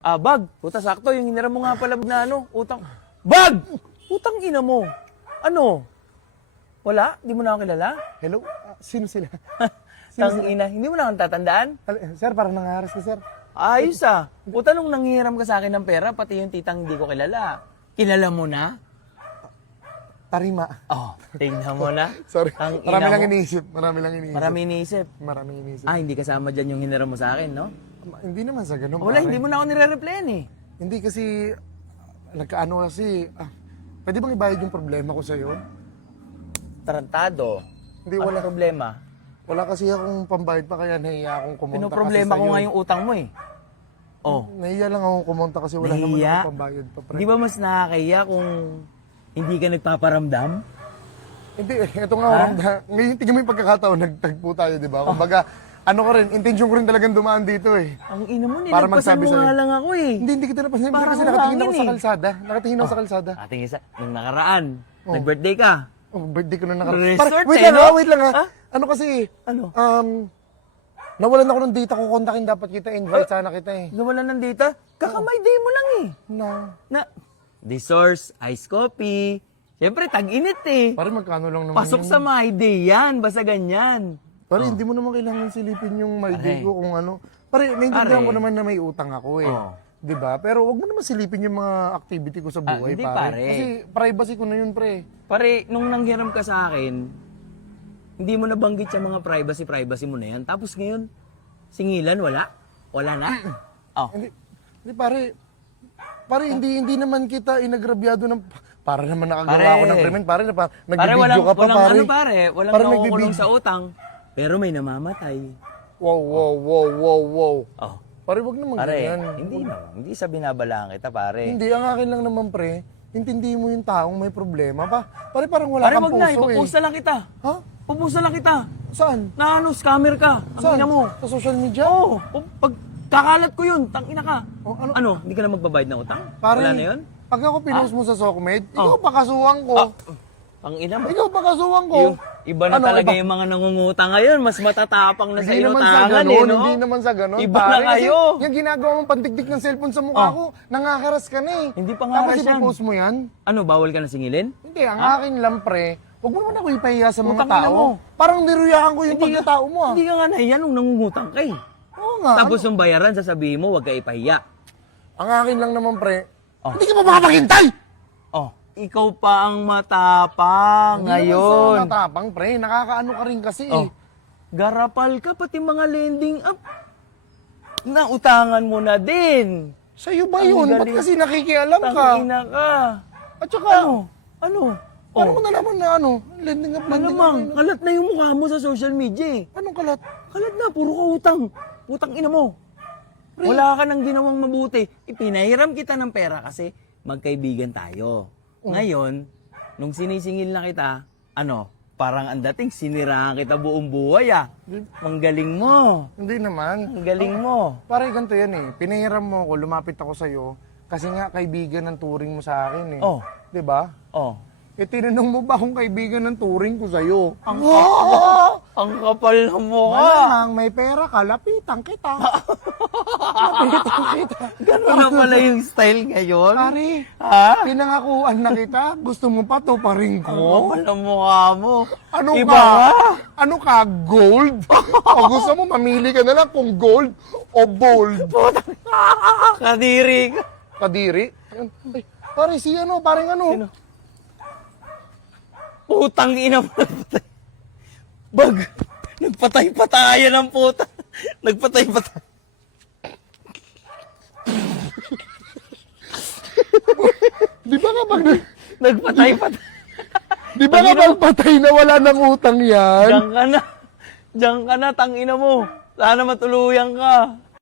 Bag. Puta, sakto. Yung hiniram mo nga pala na utang. Bag! Utang ina mo. Ano? Wala? Hindi mo na ako kilala? Hello? Sino sila? Tang ina. Hindi mo na ako tatandaan? Sir, parang nangaharas ka, sir. Ayos ah. Puta, nung nanghihiram ka sa akin ng pera, pati yung titang hindi ko kilala. Kilala mo na? Tarima. Oh, tingnan mo na. Sorry. Tang ina Marami lang mo. iniisip. Marami lang iniisip. Maraming iniisip. Hindi Hindi kasama dyan yung hiniram mo sa akin, no? naman sa ganun, Wala, pare. hindi mo na ako nire-replyan eh. Hindi kasi, nagkaano kasi, pwede bang ibayad yung problema ko sa'yo? Tarantado. Hindi, Ano wala. problema? Wala kasi akong pambayad pa kaya nahiya akong kumonta Pinoproblema kasi ko sa'yo. nga yung utang mo eh. Oh. Nahiya lang akong kumonta kasi wala naman Nahiya? akong pambayad pa, pre. Di ba mas nakakaya kung hindi ka nagpaparamdam? Hindi, eto nga, ngayon tingnan mo yung pagkakataon, nagtagpo tayo, di ba? Kumbaga, ano ko rin, intention ko rin talagang dumaan dito eh. Ang ina mo, Para nilagpasan magsabi mo nga sa'yo. lang ako eh. Hindi kita napansin. Parang Kasi nakatingin ako hangin sa eh. kalsada. Nakatingin ako sa kalsada. Ating isa, nung nakaraan, Oh. nag-birthday ka. Oh, birthday ko na Resort wait eh, lang, no? wait lang ha. Ha? Ano kasi, Ano? nawalan ako ng data ko, kontakin dapat kita, invite sana kita eh. Nawalan ng data? Kakamay day mo lang eh. Na, The Source, Ice Coffee. Siyempre, tag-init eh. Pare, magkano lang naman Pasok yun? sa my day yan, basta ganyan. Pare, hindi mo naman kailangan silipin yung my day Pare. ko kung ano. Pare, naintindihan Pare. ko naman na may utang ako eh. Oo. 'Di ba? Pero wag mo naman silipin yung mga activity ko sa buhay, hindi, pare. pare. Kasi privacy ko na yun, pre. Pare, nung nanghiram ka sa akin, hindi mo nabanggit yung mga privacy mo na yan. Tapos ngayon, singilan, wala? Wala na? Oh. Hindi pare. Pare, hindi naman kita inagrabyado ng para naman nakagawa Pare. ako ng krimen, pare. Pare, Nagbibideo ka pa, walang pare. ano pare, walang Pare, nakukulong nagbibideo. sa utang, pero may namamatay. Wow. Oh. Pare, wag naman Pare, ganyan. hindi sa binabalaan kita, pare. Hindi, ang akin lang naman, pre. Intindi mo yung taong may problema pa. Pare, parang wala Pare, kang wag na, puso ipopost na lang kita. Ha? Pupost na lang kita. Saan? Na scammer ka. Ang Saan? ina mo. Sa social media? Oo, pag kakalat ko yun, tangina ka. Oh, ano? Ano, hindi ka na magbabayad ng utang? Pare, Wala na yun? pag ako pinost mo sa Sokmed, ikaw Oh. pakasuhan ko. Ang ina mo. Ikaw pakasuhan ko. Iba na Ano, talaga iba? yung mga nangungutang ngayon. Mas matatapang na sa Hindi iyo naman sa tangan ganun, eh, no? hindi naman sa ganun. Iba pare, na kayo. Kasi yung ginagawa mong pantiktik ng cellphone sa mukha ko, nangaharas ka na eh. Hindi pa Tapos ngaharas yan. ipopost mo yan? Ano, bawal ka na singilin? Hindi, ang akin lang pre, huwag mo naman ako ipahiya sa mga Utang ina tao. mo. Parang niruyakan ko yung Hindi ka- pagkatao mo ah. Hindi ka nga nahiya nung nangungutang ka eh. Oo nga. Tapos yung bayaran, sasabihin mo, huwag ka ipahiya. Ang akin lang naman pre, Oh. hindi ka pa makapaghintay! Oh, ikaw pa ang matapang Hindi naman ngayon. sa matapang pre, nakakaano ka rin kasi Oh, eh. garapal ka, pati mga lending app. Nautangan mo na din. Sa'yo ba Ang yun? Ba't galing. kasi nakikialam ka? Tangina ka. At saka, Ano? paano mo nalaman na ano? Lending up. Malamang, kalat na yung mukha mo sa social media eh. Anong kalat? Kalat na, puro ka utang. Utang ina mo. Wala ka nang ginawang mabuti. Ipinahiram kita ng pera kasi magkaibigan tayo. Ngayon, nung sinisingil na kita, parang ang dating siniraan kita buong buhay ah. Ang galing mo. Hindi naman. Ang galing mo. Pare, ganito yan eh. Pinahiram mo ako, lumapit ako sa'yo. Kasi nga, kaibigan ng turing mo sa akin eh. Oh. 'Di ba? Oh. Eh, tinanong mo ba kung kaibigan ng turing ko sa'yo? Ang kapal ng mukha. Malamang may pera ka, lapitan kita. Lapitan kita. Ganun na pala yung style ngayon. Pare, Ha? pinangakuan na kita. Gusto mo pa to pa rin Ang ko? kapal ng mukha mo. Ano Iba ka? ka? Ano ka? Gold? o gusto mo, mamili ka na lang kung gold o bold. Kadiri ka. Kadiri? Ay, pare, si ano? Parang ano? Sino? Putang ina mo nagpatay. Bag. Nagpatay-patayan ang puta. Nagpatay-patay. Di ba kapag... Nagpatay-patay. Di ba kapag patay na wala ng utang yan? Diyan ka na. Diyan ka na, tangina mo. Sana matuluyan ka.